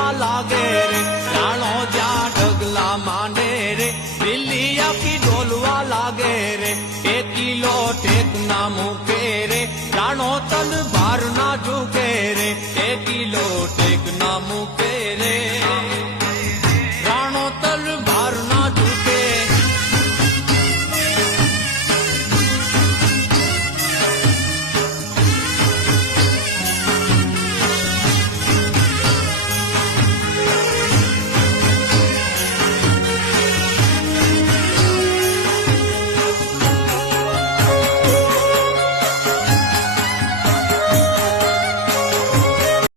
ડોલવા લાગે રે રાણો જ્યાં ઢગલા માંડે રે દિલ્હી આખી ડોલવા લાગે રે કિલો ટેક ના મૂકે રે રાણો તલવાર ના ઝૂકે રે કિલો ટેક ના મૂકે